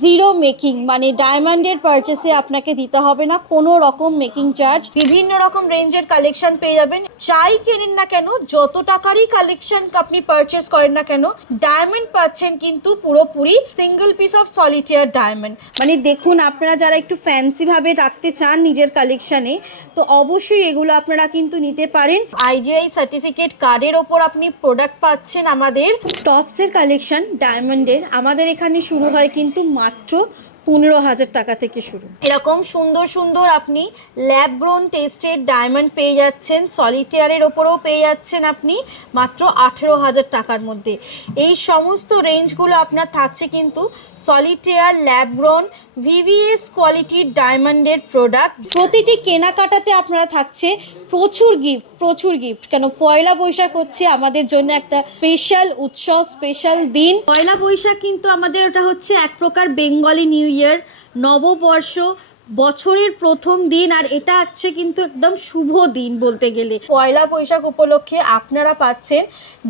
Zero making, মানে ডায়মন্ডের পারচেসে আপনাকে দিতে হবে না কোনো রকম মেকিং চার্জ। বিভিন্ন রকম রেঞ্জের কালেকশন পেয়ে যাবেন, যাই কেনেন না কেন, যত টাকারই কালেকশন আপনি পারচেস করেন না কেন, ডায়মন্ড পাচ্ছেন কিন্তু পুরোপুরি single piece of solitaire diamond. মানে দেখুন, আপনারা যারা একটু ফ্যান্সি ভাবে রাখতে চান নিজের কালেকশনে, তো অবশ্যই এগুলো আপনারা কিন্তু নিতে পারেন। IGI সার্টিফিকেট কার্ডের ওপর আপনি প্রোডাক্ট পাচ্ছেন। আমাদের টপসের কালেকশন ডায়মন্ডের আমাদের এখানে শুরু হয় কিন্তু মাত্র 15,000 টাকা থেকে শুরু। এরকম সুন্দর সুন্দর আপনি ল্যাব গ্রোন টেস্টেড ডায়মন্ড পেয়ে যাচ্ছেন, সলিটেয়ারের ওপরেও পেয়ে যাচ্ছেন আপনি মাত্র 18,000 টাকার মধ্যে। এই সমস্ত রেঞ্জগুলো আপনার থাকছে কিন্তু সলিটেয়ার, ল্যাব গ্রোন, VVS কোয়ালিটির ডায়মন্ডের প্রোডাক্ট। প্রতিটি কেনাকাটাতে আপনারা থাকছে প্রচুর গিফট। কেন, পয়লা বৈশাখ হচ্ছে আমাদের জন্য একটা স্পেশাল উৎসব, স্পেশাল দিন। পয়লা বৈশাখ কিন্তু আমাদের ওটা হচ্ছে এক প্রকার বেঙ্গলি নিউ ইয়ার, নববর্ষ, বছরের প্রথম দিন। আর এটা হচ্ছে কিন্তু একদম শুভ দিন বলতে গেলে। পয়লা বৈশাখ উপলক্ষে আপনারা পাচ্ছেন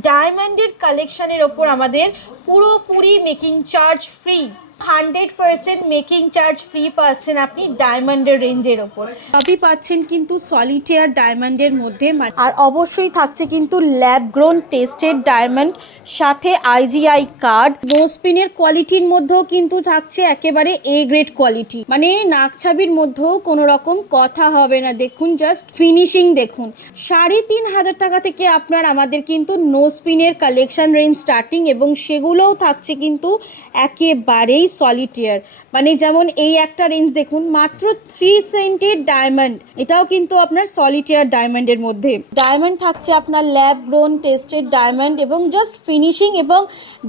ডায়মন্ডের কালেকশনের ওপর আমাদের পুরোপুরি making charge free. 100% making charge free পাচ্ছেন আপনি ডায়মন্ডের রেঞ্জের ওপর। সবই পাচ্ছেন কিন্তু সলিটেয়ার ডায়মন্ডের মধ্যে। আর অবশ্যই থাকছে কিন্তু ল্যাব গ্রোন টেস্টেড ডায়মন্ড, সাথে IGI কার্ড। নোস্পিনের কোয়ালিটির মধ্যেও কিন্তু থাকছে একেবারে A গ্রেড কোয়ালিটি, মানে নাকছাবির মধ্যেও কোনো রকম কথা হবে না। দেখুন জাস্ট ফিনিশিং দেখুন। 3,500 টাকা থেকে আপনার আমাদের কিন্তু নোস্পিনের কালেকশন রেঞ্জ স্টার্টিং, এবং সেগুলোও থাকছে কিন্তু একেবারেই সলিটেয়ার। মানে যেমন এই একটা রেঞ্জ দেখুন, মাত্র 3 সেন্টের ডায়মন্ড, এটাও কিন্তু আপনার সলিটেয়ার ডায়মন্ডের মধ্যে। ডায়মন্ড থাকছে আপনার ল্যাব গ্রোন টেস্টেড ডায়মন্ড, এবং জাস্ট ফিনিশিং এবং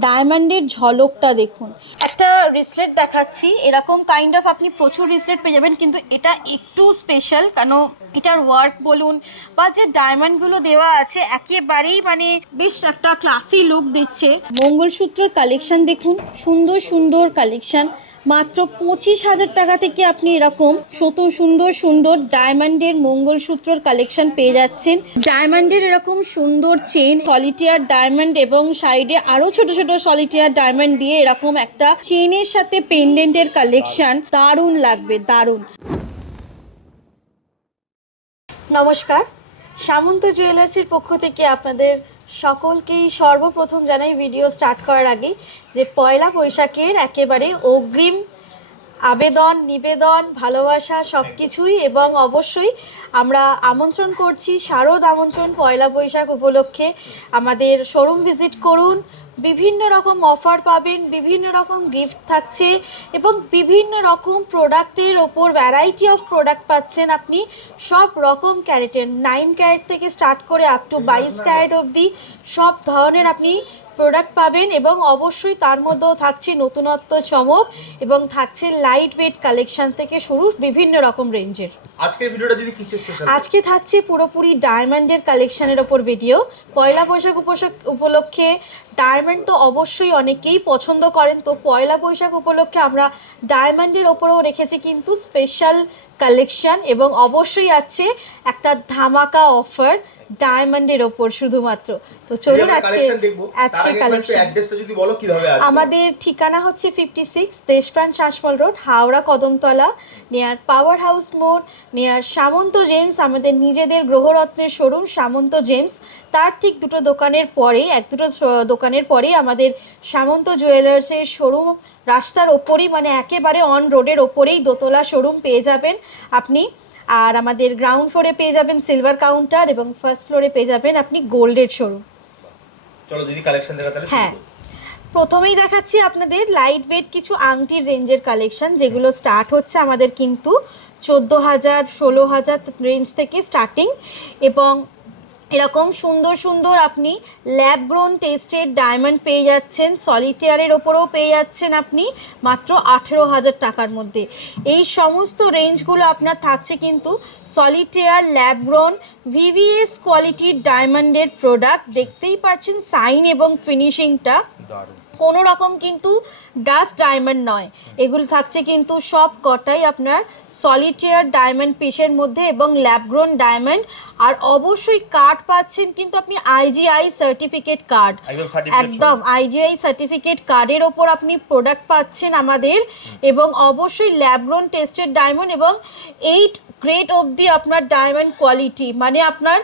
ডায়মন্ডের ঝলকটা দেখুন। একটা রিসলেট দেখাচ্ছি, এরকম কাইন্ড অফ আপনি প্রচুর রিসলেট পেয়ে যাবেন, কিন্তু এটা একটু স্পেশাল। কেন, এটার ওয়ার্ক বলুন বা যে ডায়মন্ডগুলো দেওয়া আছে একেবারেই মানে বেশ একটা ক্লাসি লুক দিচ্ছে। মঙ্গলসূত্রের কালেকশন দেখুন, সুন্দর সুন্দর কালেকশন। মাত্র 25,000 টাকা থেকে আপনি এরকম সুন্দর সুন্দর ডায়মন্ডের মঙ্গলসূত্রের কালেকশন পেয়ে যাচ্ছেন। ডায়মন্ডের এরকম সুন্দর চেন, সলিটেয়ার ডায়মন্ড, এবং সাইডে আরো ছোট ছোট সলিটেয়ার ডায়মন্ড দিয়ে এরকম একটা চেনের সাথে পেন্ডেন্টের কালেকশন। দারুণ লাগবে, দারুণ। নমস্কার, সামন্ত জুয়েলার্সের পক্ষ থেকে আপনাদের সকলকেই সর্বপ্রথম জানাই ভিডিও স্টার্ট করার আগে যে পয়লা বৈশাখের একেবারে অগ্রিম আবেদন, নিবেদন, ভালোবাসা সব কিছুই, এবং অবশ্যই আমরা আমন্ত্রণ করছি, শারদ আমন্ত্রণ। পয়লা বৈশাখ উপলক্ষে আমাদের শোরুম ভিজিট করুন। বিভিন্ন রকম অফার পাবেন, বিভিন্ন রকম গিফট থাকছে, এবং বিভিন্ন রকম প্রোডাক্টের ওপর ভ্যারাইটি অফ প্রোডাক্ট পাচ্ছেন আপনি সব রকম ক্যারেটের। 9 ক্যারেট থেকে স্টার্ট করে আপ টু 22 ক্যারেট অবধি সব ধরনের আপনি প্রোডাক্ট পাবেন, এবং অবশ্যই তার মধ্যেও থাকছে নতুনত্ব চমক, এবং থাকছে লাইট ওয়েট কালেকশন থেকে শুরু বিভিন্ন রকম রেঞ্জের। আজকের ভিডিওটা যদি কিসে স্পেশাল, আজকে থাকছে পুরোপুরি ডায়মন্ডের কালেকশনের ওপর ভিডিও। পয়লা বৈশাখ উপলক্ষে ডায়মন্ড তো অবশ্যই অনেকেই পছন্দ করেন, তো পয়লা বৈশাখ উপলক্ষে আমরা ডায়মন্ডের ওপরেও রেখেছি কিন্তু স্পেশাল কালেকশন, এবং অবশ্যই আছে একটা ধামাকা অফার ডায়মন্ডের ওপর শুধুমাত্র। তো চলুন আজকে কালেকশন। যদি বলো কিভাবে আসবে। আমাদের ঠিকানা হচ্ছে 56 Deshapran Sasmal road, Howrah Kadamtala, near power house মোড়, নিয়ার সামন্ত জেমস। আমাদের নিজেদের গ্রহরত্নের শোরুম সামন্ত জেমস, তার ঠিক দুটো দোকানের পরেই আমাদের সামন্ত জুয়েলার্সের শোরুম। রাস্তার ওপরেই, মানে একেবারে অন রোডের ওপরেই দোতলা শোরুম পেয়ে যাবেন আপনি। আর আমাদের গ্রাউন্ড ফ্লোরে পেয়ে যাবেন সিলভার কাউন্টার, এবং ফার্স্ট ফ্লোরে পেয়ে যাবেন আপনি গোল্ডের শোরুম। চলো দিদি কালেকশন দেখা তাহলে। হ্যাঁ, প্রথমেই দেখাচ্ছি আপনাদের লাইট ওয়েট কিছু আংটির রেঞ্জের কালেকশন, যেগুলো স্টার্ট হচ্ছে আমাদের কিন্তু 14,000 16,000 রেঞ্জ থেকে স্টার্টিং, এবং এরকম সুন্দর সুন্দর আপনি ল্যাব গ্রোন টেস্টেড ডায়মন্ড পেয়ে যাচ্ছেন, সলিটেয়ারের ওপরেও পেয়ে যাচ্ছেন আপনি মাত্র 18,000 টাকার মধ্যে। এই সমস্ত রেঞ্জগুলো আপনার থাকছে কিন্তু সলিটেয়ার, ল্যাব গ্রোন, VVS কোয়ালিটির ডায়মন্ডের প্রোডাক্ট। দেখতেই পাচ্ছেন সাইন এবং ফিনিশিংটা, কোনো রকম কিন্তু ডাস্ট ডায়মন্ড নয়, এগুলো থাকছে কিন্তু সব কটাই আপনার সলিটেয়ার ডায়মন্ড পিসের মধ্যে, এবং ল্যাব গ্রোন ডায়মন্ড। আর অবশ্যই কার্ড পাচ্ছেন কিন্তু আপনি আইজিআই সার্টিফিকেট কার্ড, একদম আইজিআই সার্টিফিকেট কার্ডের ওপর আপনি প্রোডাক্ট পাচ্ছেন আমাদের, এবং অবশ্যই ল্যাব গ্রোন টেস্টেড ডায়মন্ড এবং 8 গ্রেড অবধি আপনার ডায়মন্ড কোয়ালিটি, মানে আপনার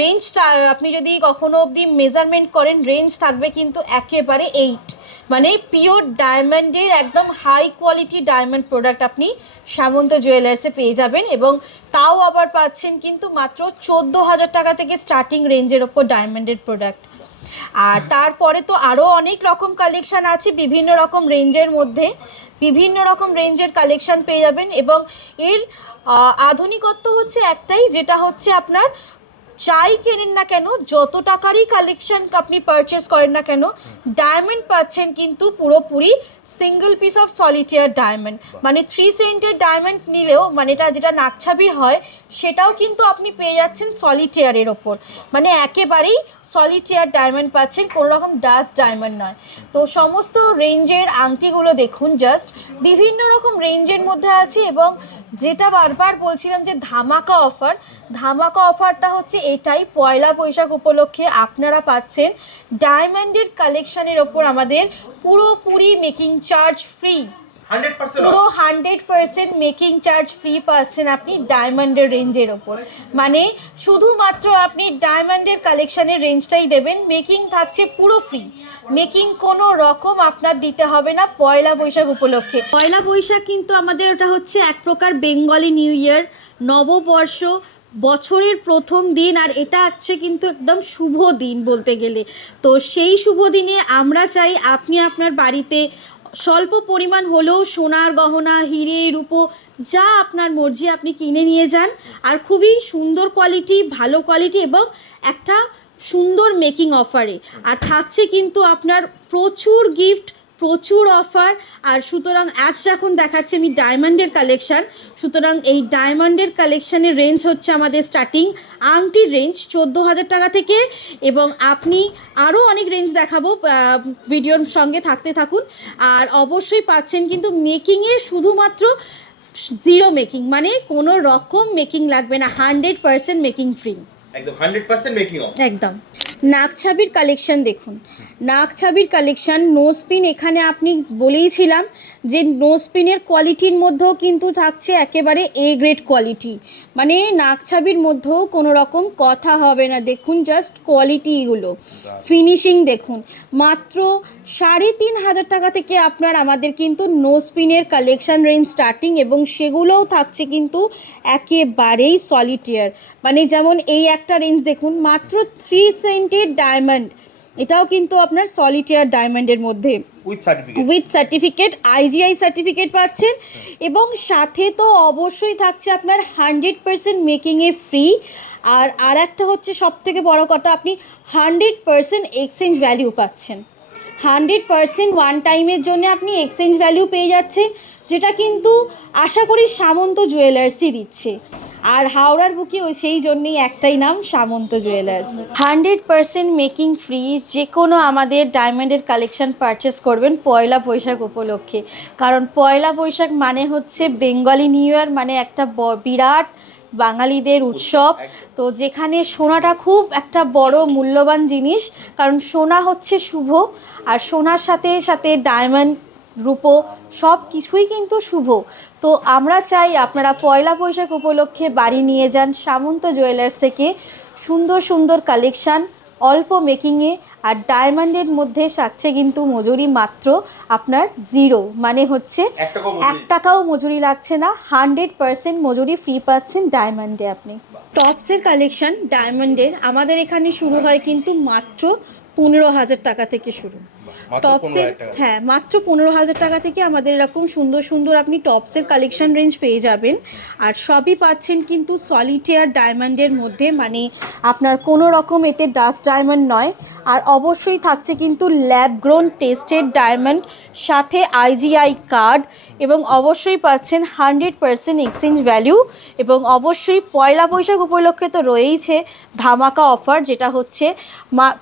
রেঞ্জটা আপনি যদি কখনো অবধি মেজারমেন্ট করেন রেঞ্জ থাকবে কিন্তু একেবারে 8, মানে পিওর ডায়মন্ডের একদম হাই কোয়ালিটি ডায়মন্ড প্রোডাক্ট আপনি সামন্ত জুয়েলার্সে পেয়ে যাবেন, এবং তাও আবার পাচ্ছেন কিন্তু মাত্র 14,000 টাকা থেকে স্টার্টিং রেঞ্জের ওপর ডায়মন্ডের প্রোডাক্ট। আর তারপরে তো আরও অনেক রকম কালেকশান আছে, বিভিন্ন রকম রেঞ্জের মধ্যে বিভিন্ন রকম রেঞ্জের কালেকশান পেয়ে যাবেন, এবং এর আধুনিকত্ব হচ্ছে একটাই, যেটা হচ্ছে আপনার যাই কেনেন না কেন, যত টাকারই কালেকশন আপনি পারচেস করেন না কেন, ডায়মন্ড পাচ্ছেন কিন্তু পুরোপুরি single piece of solitaire diamond, মানে 3 সেন্টের ডায়মন্ড নিলেও, মানে এটা যেটা নাকছাবির হয় সেটাও কিন্তু আপনি পেয়ে যাচ্ছেন সলিটেয়ারের ওপর, মানে একেবারেই সলিটেয়ার ডায়মন্ড পাচ্ছেন, কোনো রকম ডাস্ট ডায়মন্ড নয়। তো সমস্ত রেঞ্জের আংটিগুলো দেখুন, জাস্ট বিভিন্ন রকম রেঞ্জের মধ্যে আছে, এবং যেটা বারবার বলছিলাম যে ধামাকা অফার, ধামাকা অফারটা হচ্ছে এটাই, পয়লা বৈশাখ উপলক্ষে আপনারা পাচ্ছেন ডায়মন্ডের কালেকশনের ওপর আমাদের পুরোপুরি মেকিং চার্জ ফ্রি, 100% পুরো 100% মেকিং চার্জ ফ্রি পাচ্ছেন আপনি ডায়মন্ডের রেঞ্জের ওপর, মানে শুধুমাত্র আপনি ডায়মন্ডের কালেকশনের রেঞ্জটাই দেবেন, মেকিং থাকছে পুরো ফ্রি, মেকিং কোনো রকম আপনার দিতে হবে না পয়লা বৈশাখ উপলক্ষে। পয়লা বৈশাখ কিন্তু আমাদের ওটা হচ্ছে এক প্রকার বেঙ্গলি নিউ ইয়ার, নববর্ষ, বছরের প্রথম দিন, আর এটা হচ্ছে কিন্তু একদম শুভ দিন বলতে গেলে। তো সেই শুভ দিনে আমরা চাই আপনি আপনার বাড়িতে স্বল্প পরিমাণ হলেও সোনার গহনা, হিরে, রূপো যা আপনার মর্জি আপনি কিনে নিয়ে যান, আর খুবই সুন্দর কোয়ালিটি, ভালো কোয়ালিটি, এবং একটা সুন্দর মেকিং অফারে, আর থাকছে কিন্তু আপনার প্রচুর গিফট, প্রচুর অফার। আর সুতরাং আজ যখন দেখাচ্ছি আমি ডায়মন্ডের কালেকশান, সুতরাং এই ডায়মন্ডের কালেকশানের রেঞ্জ হচ্ছে আমাদের স্টার্টিং আংটির রেঞ্জ 14,000 টাকা থেকে, এবং আপনি আরও অনেক রেঞ্জ দেখাবো, ভিডিওর সঙ্গে থাকতে থাকুন। আর অবশ্যই পাচ্ছেন কিন্তু মেকিংয়ে শুধুমাত্র 0 মেকিং, মানে কোনো রকম মেকিং লাগবে না, 100% মেকিং ফ্রি, একদম 100% মেকিং অফ। একদম। নাকছাবির কালেকশন দেখুন, নাকছাবির কালেকশন, নোজপিন, এখানে আপনি বলেইছিলাম যে নোজপিনের কোয়ালিটির মধ্যেও কিন্তু থাকছে একেবারে এ গ্রেড কোয়ালিটি, মানে নাকছাবির মধ্যেও কোনো রকম কথা হবে না। দেখুন জাস্ট কোয়ালিটিগুলো, ফিনিশিং দেখুন, মাত্র 3,500 টাকা থেকে আপনার আমাদের কিন্তু নোজপিনের কালেকশন রেঞ্জ স্টার্টিং, এবং সেগুলোও থাকছে কিন্তু একেবারেই সলিটেয়ার, মানে যেমন এই একটা রেঞ্জ দেখুন, মাত্র 3 সেন্টের ডায়মন্ড, এটাও কিন্তু আপনার সলিটেয়ার ডায়মন্ডের মধ্যে উইথ সার্টিফিকেট, আইজিআই সার্টিফিকেট পাচ্ছেন, এবং সাথে তো অবশ্যই থাকছে আপনার 100% মেকিংয়ে ফ্রি। আর একটা হচ্ছে সব থেকে বড় কথা, আপনি 100% এক্সচেঞ্জ ভ্যালিউ পাচ্ছেন, 100% ওয়ান টাইমের জন্য আপনি এক্সচেঞ্জ ভ্যালিউ পেয়ে যাচ্ছেন, যেটা কিন্তু আশা করি সামন্ত জুয়েলার্সই দিচ্ছে। আর হাওড়ার বুকে ওই সেই জন্যেই একটাই নাম, সামন্ত জুয়েলার্স। 100% মেকিং ফ্রি যে কোনো আমাদের ডায়মন্ডের কালেকশন পারচেস করবেন পয়লা বৈশাখ উপলক্ষে, কারণ পয়লা বৈশাখ মানে হচ্ছে বেঙ্গলি নিউ ইয়ার, মানে একটা বিরাট বাঙালিদের উৎসব। তো যেখানে সোনাটা খুব একটা বড় মূল্যবান জিনিস, কারণ সোনা হচ্ছে শুভ, আর সোনার সাথে সাথে ডায়মন্ড, রূপো সব কিছুই কিন্তু শুভ। তো আমরা চাই আপনারা পয়লা বৈশাখ উপলক্ষে বাড়ি নিয়ে যান সামন্ত জুয়েলার্স থেকে সুন্দর সুন্দর কালেকশান, অল্প মেকিংয়ে, আর ডায়মন্ডের মধ্যে থাকছে কিন্তু মজুরি মাত্র আপনার 0, মানে হচ্ছে 1 টাকাও মজুরি লাগছে না, 100% মজুরি ফ্রি পাচ্ছেন ডায়মন্ডে আপনি। টপসের কালেকশান ডায়মন্ডের আমাদের এখানে শুরু হয় কিন্তু মাত্র 15,000 টাকা থেকে শুরু, টপসের, হ্যাঁ মাত্র 15,000 টাকা থেকে আমাদের এরকম সুন্দর সুন্দর আপনি টপসের কালেকশন রেঞ্জ পেয়ে যাবেন। আর সবই পাচ্ছেন কিন্তু সলিটেয়ার ডায়মন্ডের মধ্যে, মানে আপনার কোনো রকম এতে ডাস্ট ডায়মন্ড নয়। আর অবশ্যই থাকছে কিন্তু ল্যাব গ্রোন টেস্টেড ডায়মন্ড, সাথে আইজিআই কার্ড, এবং অবশ্যই পাচ্ছেন 100% এক্সচেঞ্জ ভ্যালু, এবং অবশ্যই পয়লা বৈশাখ উপলক্ষে তো রয়েইছে ধামাকা অফার, যেটা হচ্ছে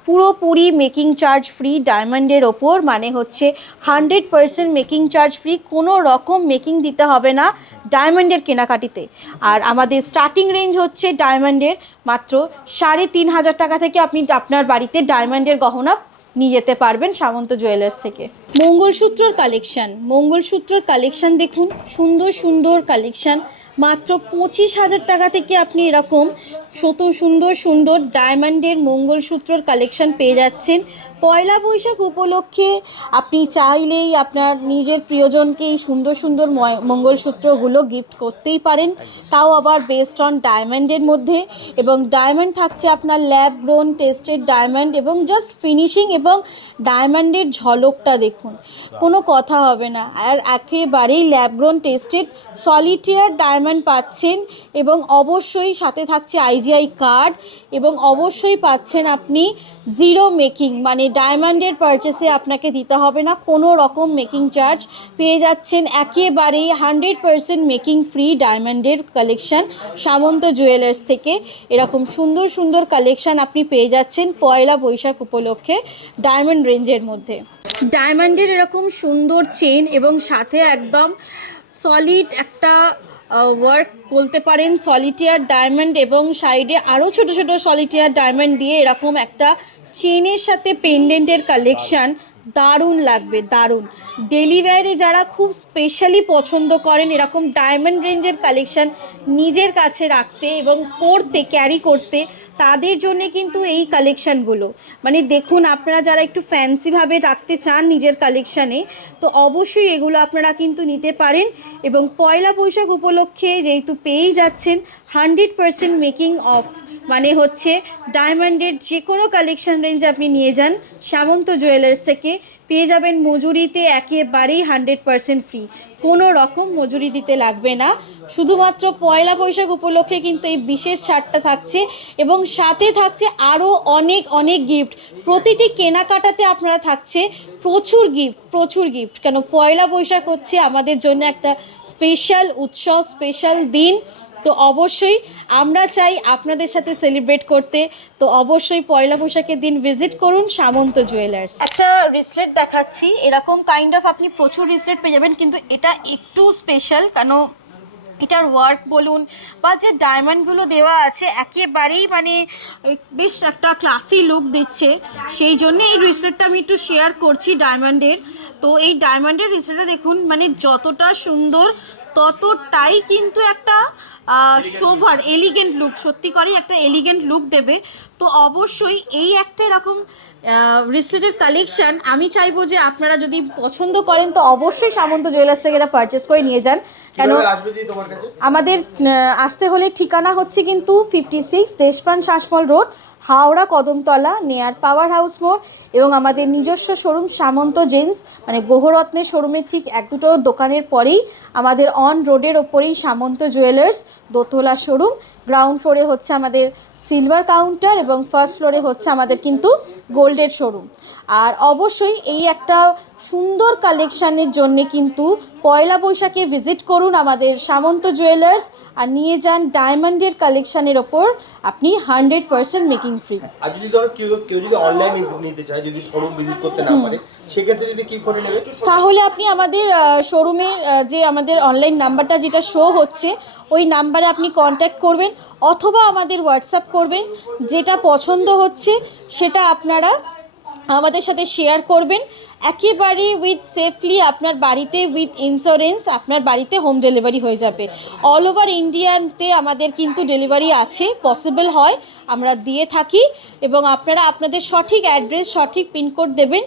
পুরোপুরি মেকিং চার্জ ফ্রি ডায়মন্ডের ডায়মন্ডের ওপর, মানে হচ্ছে 100% মেকিং চার্জ ফ্রি, কোনো রকম মেকিং দিতে হবে না ডায়মন্ডের কেনাকাটিতে। আর আমাদের স্টার্টিং রেঞ্জ হচ্ছে ডায়মন্ডের মাত্র 3,500 টাকা থেকে আপনি আপনার বাড়িতে ডায়মন্ডের গহনা নিয়ে যেতে পারবেন সামন্ত জুয়েলার্স থেকে। মঙ্গলসূত্রর কালেকশান দেখুন, সুন্দর সুন্দর কালেকশান। মাত্র 25,000 টাকা থেকে আপনি এরকম সুন্দর সুন্দর ডায়মন্ডের মঙ্গলসূত্রর কালেকশান পেয়ে যাচ্ছেন। পয়লা বৈশাখ উপলক্ষে আপনি চাইলেই আপনার নিজের প্রিয়জনকে এই সুন্দর সুন্দর মঙ্গলসূত্রগুলো গিফট করতেই পারেন, তাও আবার বেসড অন ডায়মন্ডের মধ্যে। এবং ডায়মন্ড থাকছে আপনার ল্যাব গ্রোন টেস্টেড ডায়মন্ড, এবং জাস্ট ফিনিশিং এবং ডায়মন্ডের ঝলকটা দেখুন, কোনো কথা হবে না। আর একেবারেই ল্যাব গ্রোন টেস্টেড সলিটিয়ার ডায়মন্ড পাচ্ছেন, এবং অবশ্যই সাথে থাকছে আইজিআই কার্ড, এবং অবশ্যই পাচ্ছেন আপনি জিরো মেকিং, মানে ডায়মন্ডের পারচেসে আপনাকে দিতে হবে না কোনো রকম মেকিং চার্জ। পেয়ে যাচ্ছেন একেবারেই 100% মেকিং ফ্রি ডায়মন্ডের কালেকশান সামন্ত জুয়েলার্স থেকে। এরকম সুন্দর সুন্দর কালেকশান আপনি পেয়ে যাচ্ছেন পয়লা বৈশাখ উপলক্ষে ডায়মন্ড রেঞ্জের মধ্যে। ডায়মন্ডের এরকম সুন্দর চেন এবং সাথে একদম সলিড একটা ওয়ার্ক বলতে পারেন, সলিটিয়ার ডায়মন্ড, এবং সাইডে আরও ছোট ছোট সলিটিয়ার ডায়মন্ড দিয়ে এরকম একটা চেনের সাথে পেন্ডেন্টের কালেকশান দারুণ লাগবে, দারুণ। ডেলি ওয়্যারে যারা খুব স্পেশালি পছন্দ করেন এরকম ডায়মন্ড রেঞ্জের কালেকশান নিজের কাছে রাখতে এবং পরতে, ক্যারি করতে, তাদের জন্য কিন্তু এই কালেকশানগুলো, মানে দেখুন আপনারা যারা একটু ফ্যান্সিভাবে রাখতে চান নিজের কালেকশানে, তো অবশ্যই এগুলো আপনারা কিন্তু নিতে পারেন। এবং পয়লা বৈশাখ উপলক্ষে যেহেতু পেয়েই যাচ্ছেন 100% মেকিং অফ, মানে হচ্ছে ডায়মন্ডের যে কোনো কালেকশান রেঞ্জ আপনি নিয়ে যান সামন্ত জুয়েলার্স থেকে, পেয়ে যাবেন মজুরিতে একেবারেই 100% ফ্রি, কোনো রকম মজুরি দিতে লাগবে না। শুধুমাত্র পয়লা বৈশাখ উপলক্ষে কিন্তু এই বিশেষ ছাড়টা থাকছে, এবং সাথে থাকছে আরও অনেক অনেক গিফট। প্রতিটি কেনাকাটাতে আপনারা থাকছে প্রচুর গিফট, কেন পয়লা বৈশাখ হচ্ছে আমাদের জন্য একটা স্পেশাল উৎসব, স্পেশাল দিন। তো অবশ্যই আমরা চাই আপনাদের সাথে সেলিব্রেট করতে, তো অবশ্যই পয়লা বৈশাখের দিন ভিজিট করুন সামন্ত জুয়েলার্স। একটা রিসলেট দেখাচ্ছি, এরকম কাইন্ড অফ আপনি প্রচুর রিসলেট পেয়ে যাবেন, কিন্তু এটা একটু স্পেশাল, কেন এটার ওয়ার্ক বলুন বা যে ডায়মন্ডগুলো দেওয়া আছে একেবারেই মানে বেশ একটা ক্লাসি লুক দিচ্ছে, সেই জন্য এই রিসলেটটা আমি একটু শেয়ার করছি ডায়মন্ডের। তো এই ডায়মন্ডের রিসলেটটা দেখুন, মানে যতটা সুন্দর ততটাই কিন্তু একটা সোভার এলিগেন্ট লুক, সত্যি করে একটা এলিগেন্ট লুক দেবে। তো অবশ্যই এই একটা এরকম রিসলেটের কালেকশান আমি চাইবো যে আপনারা যদি পছন্দ করেন তো অবশ্যই সামন্ত জুয়েলার্স থেকে এটা পারচেস করে নিয়ে যান। কেন আমাদের আসতে হলে ঠিকানা হচ্ছে কিন্তু 56 দেশপ্রাণ শাসমল রোড, হাওড়া কদমতলা, নেয়ার পাওয়ার হাউস মোড়, এবং আমাদের নিজস্ব শোরুম সামন্ত জেন্টস, মানে গ্রহরত্নের শোরুমের ঠিক এক দুটো দোকানের পরেই আমাদের অন রোডের ওপরেই সামন্ত জুয়েলার্স দোতলা শোরুম। গ্রাউন্ড ফ্লোরে হচ্ছে আমাদের সিলভার কাউন্টার, এবং ফার্স্ট ফ্লোরে হচ্ছে আমাদের কিন্তু গোল্ডের শোরুম। আর অবশ্যই এই একটা সুন্দর কালেকশানের জন্যে কিন্তু পয়লা বৈশাখে ভিজিট করুন আমাদের সামন্ত জুয়েলার্স, আর নিয়ে যান ডায়মন্ডের কালেকশানের ওপর আপনি 100% মেকিং ফ্রি। আর যদি ধরো কেউ যদি অনলাইন নিতে চায়, যদি শোরুম ভিজিট করতে না পারে, সেক্ষেত্রে যদি কি করে নেবে? তাহলে আপনি আমাদের শোরুমে যে আমাদের অনলাইন নাম্বারটা যেটা শো হচ্ছে ওই নাম্বারে আপনি কন্ট্যাক্ট করবেন, অথবা আমাদের হোয়াটসঅ্যাপ করবেন, যেটা পছন্দ হচ্ছে সেটা আপনারা আমাদের সাথে শেয়ার করবেন। একেবারে উইথ সেফলি আপনার বাড়িতে উইথ ইন্স্যুরেন্স আপনার বাড়িতে হোম ডেলিভারি হয়ে যাবে। অল ওভার ইন্ডিয়াতে আমাদের কিন্তু ডেলিভারি আছে, পসিবল হয়, আমরা দিয়ে থাকি, এবং আপনারা আপনাদের সঠিক অ্যাড্রেস, সঠিক পিনকোড দেবেন,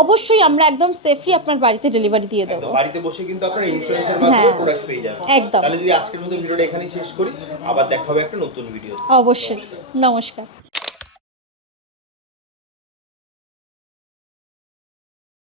অবশ্যই আমরা একদম সেফলি আপনার বাড়িতে ডেলিভারি দিয়ে দেবো। বাড়িতে বসে কিন্তু আপনারা ইন্স্যুরেন্সের মাধ্যমে প্রোডাক্ট পেয়ে যাবেন। একদম। তাহলে যদি আজকের মতো ভিডিওটা এখানেই শেষ করি, আবার দেখা হবে একটা নতুন ভিডিও। অবশ্যই, নমস্কার।